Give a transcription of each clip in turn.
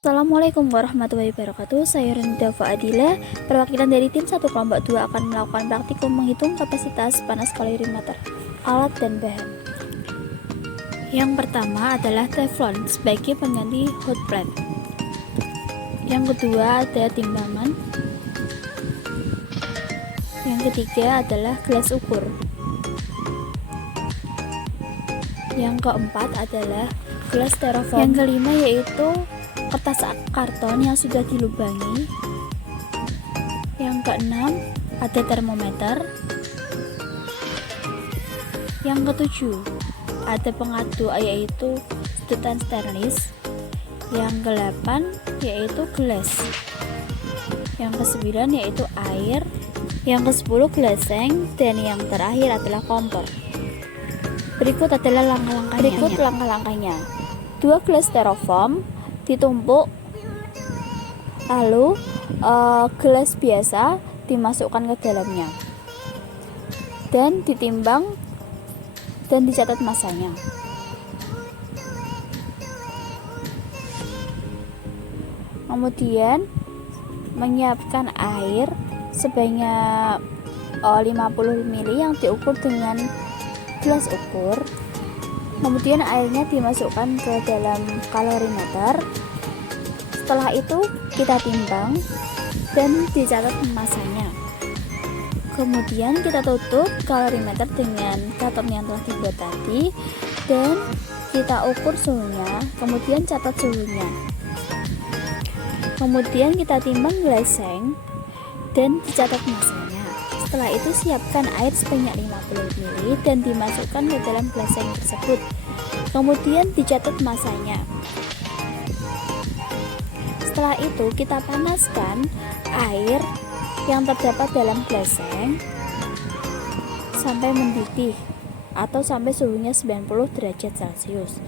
Assalamualaikum warahmatullahi wabarakatuh. Saya Renda Faadila, perwakilan dari tim 1 kelompok 2 akan melakukan praktikum menghitung kapasitas panas kalorimeter, alat dan bahan. Yang pertama adalah teflon sebagai pengganti hot plate. Yang kedua ada timbangan. Yang ketiga adalah gelas ukur. Yang keempat adalah gelas styrofoam. Yang kelima yaitu kertas karton yang sudah dilubangi. Yang keenam ada termometer. Yang ketujuh ada pengadu yaitu sedotan stainless. Yang kedelapan yaitu gelas. Yang kesembilan yaitu air. Yang kesepuluh glaseng, dan yang terakhir adalah kompor. Berikut adalah langkah-langkahnya. 2 gelas styrofoam ditumpuk, lalu gelas biasa dimasukkan ke dalamnya dan ditimbang dan dicatat masanya. Kemudian menyiapkan air sebanyak 50 ml yang diukur dengan gelas ukur. Kemudian airnya dimasukkan ke dalam kalorimeter. Setelah itu kita timbang dan dicatat masanya. Kemudian kita tutup kalorimeter dengan karton yang telah dibuat tadi dan kita ukur suhunya, kemudian catat suhunya. Kemudian kita timbang glaseng dan dicatat masanya. Setelah itu siapkan air sebanyak 50 ml dan dimasukkan ke dalam glaseng tersebut. Kemudian dicatat masanya. Setelah itu kita panaskan air yang terdapat dalam glaseng sampai mendidih atau sampai suhunya 90 derajat Celcius.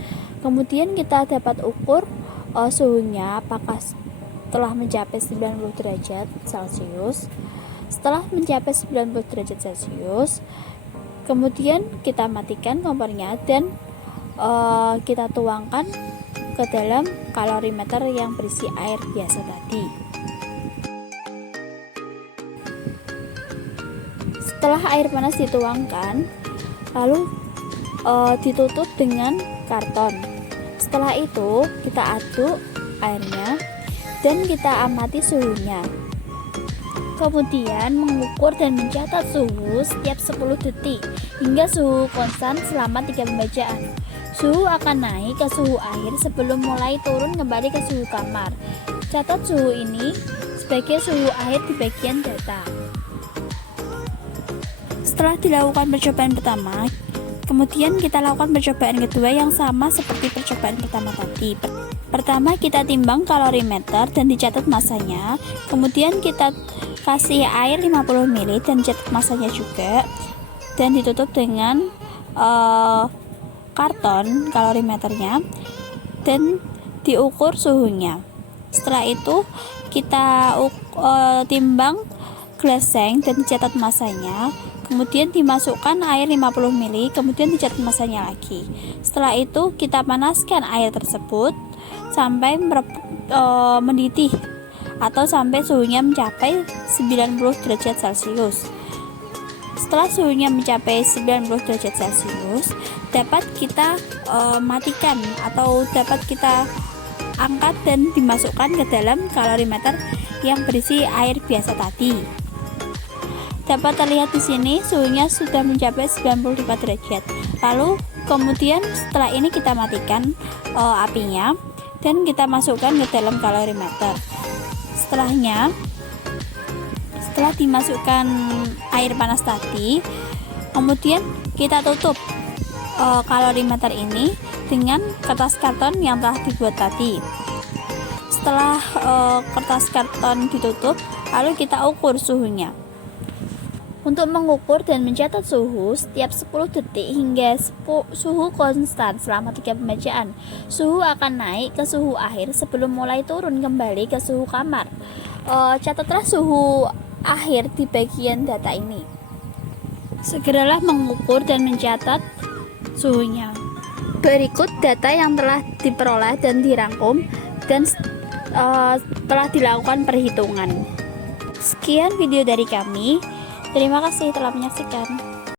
Kemudian kita dapat ukur suhunya apakah telah mencapai 90 derajat Celcius. Setelah mencapai 90 derajat Celcius, kemudian kita matikan kompornya dan kita tuangkan ke dalam kalorimeter yang berisi air biasa tadi. Setelah air panas dituangkan, lalu ditutup dengan karton. Setelah itu kita aduk airnya dan kita amati suhunya. Kemudian mengukur dan mencatat suhu setiap 10 detik hingga suhu konstan selama 3 pembacaan. Suhu akan naik ke suhu air sebelum mulai turun kembali ke suhu kamar. Catat suhu ini sebagai suhu air di bagian data. Setelah dilakukan percobaan pertama, kemudian kita lakukan percobaan kedua yang sama seperti percobaan pertama tadi. Pertama kita timbang kalorimeter dan dicatat masanya. Kemudian kita kasih air 50 ml dan dicatat masanya juga, dan ditutup dengan karton kalorimeternya dan diukur suhunya. Setelah itu kita timbang glaseng dan dicatat masanya. Kemudian dimasukkan air 50 ml, kemudian dicatat masanya lagi. Setelah itu kita panaskan air tersebut sampai mendidih atau sampai suhunya mencapai 90 derajat Celcius. Setelah suhunya mencapai 90 derajat Celcius, dapat kita matikan atau dapat kita angkat dan dimasukkan ke dalam kalorimeter yang berisi air biasa tadi. Dapat terlihat di sini suhunya sudah mencapai 95 derajat. Lalu kemudian setelah ini kita matikan apinya dan kita masukkan ke dalam kalorimeter. Setelah dimasukkan air panas tadi, kemudian kita tutup kalorimeter ini dengan kertas karton yang telah dibuat tadi. Setelah kertas karton ditutup, lalu kita ukur suhunya. Untuk mengukur dan mencatat suhu setiap 10 detik hingga suhu konstan selama 3 pembacaan, suhu akan naik ke suhu akhir sebelum mulai turun kembali ke suhu kamar. Catatlah suhu akhir di bagian data ini. Segeralah mengukur dan mencatat suhunya. Berikut data yang telah diperoleh dan dirangkum dan telah dilakukan perhitungan. Sekian video dari kami. Terima kasih telah menyaksikan.